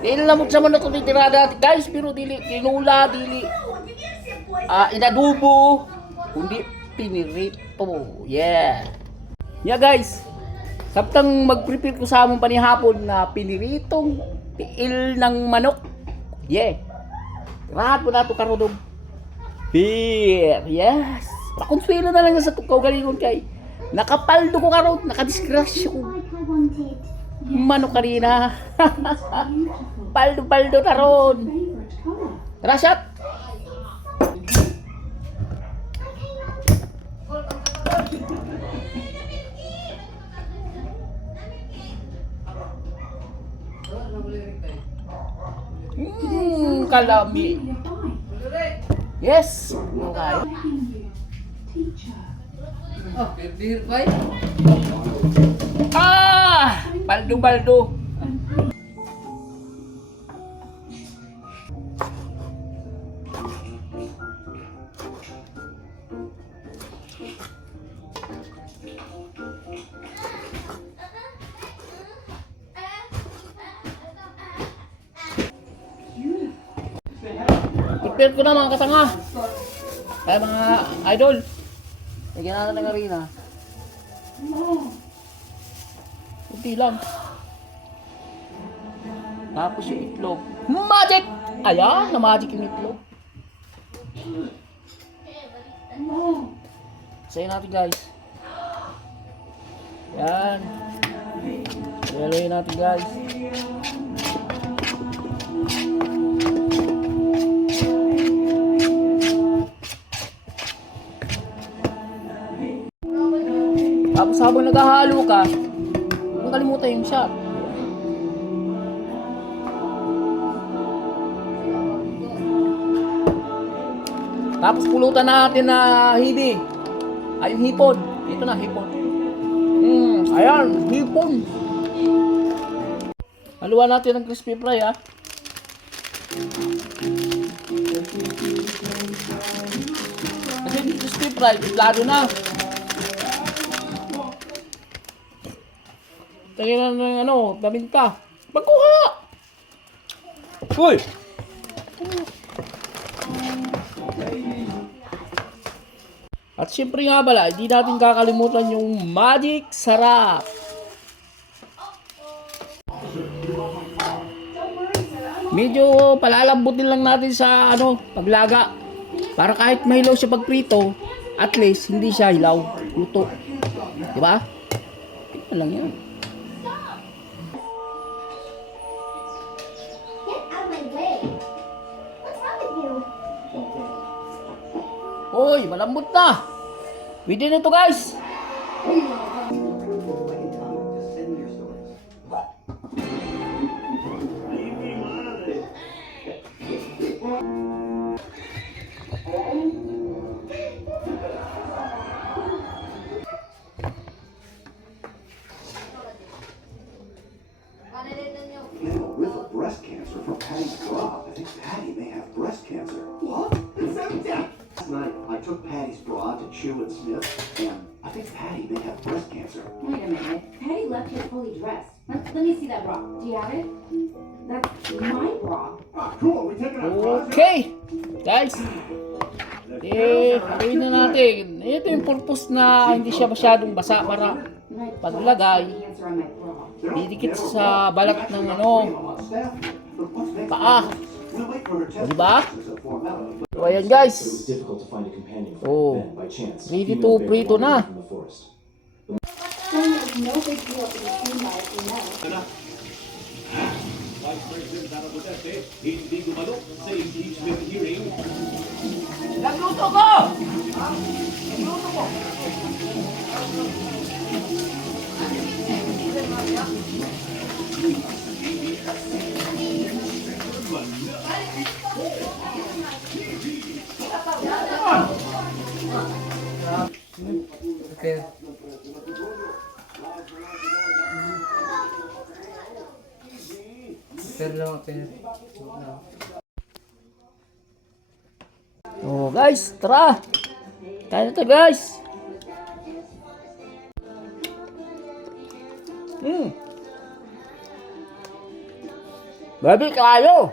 Dili lamot sa manok ni tirada guys, pero dili tinula, dili inadubo, kundi pinirito. Yeah. Yeah guys. Sabtang mag-prepare ko sa among panihapon na piniritong tiil ng manok. Yeah. Rahat po na ito karudog. Beer. Yes. Pakonsuelo na lang sa tukaw galingon kay nakapaldo ko karon, nakadisgrasya ko. Manok kanina. Paldo karon. Tara shot. Kalami. Yes. Okay. Baldo. Prepare ko na mga katanga. Kaya mga idol. Lagyan natin ng arena. Kunti lang. Tapos yung itlog. Magic! Ayan, na-magic yung itlog. Sayin natin guys. Yan. Sayin natin guys. Tapos habang naghahalo ka, huwag kalimutan yung shot. Tapos pulutan natin na hibi. Ay, yung hipon. Ito na, hipon. Ayan, hipon. Haluan natin ng crispy fry, ha. Kasi crispy fry, lado na. Tingnan na ng daminta. Pagkuha! Uy! At syempre nga pala, hindi natin kakalimutan yung magic sarap. Medyo palalambutin lang natin sa paglaga. Para kahit mahilaw siya pagprito, at least hindi siya hilaw. Luto. Diba? Ito lang yan. Hoy, malambot na. Pwede na ito guys. With a breast cancer from Patty's bra. I think Patty may have breast cancer. What? Is that death? Last night, I took Patty's bra to chew and sniff, and I think Patty may have breast cancer. Wait a minute. Patty left here fully dressed. Let me see that bra. Do you have it? That's my bra. Ah, cool. We taking a Okay. Guys. Haluin na natin. Ito yung purpose na hindi siya masyadong basa para paglagay. Didikit sa balat ng paa. Diba? So ayan guys. Oh, ready to prito na. Nagluto ko! Nagluto ko! Okay. Oh guys, tara! Kaya na to guys! Babi kayo.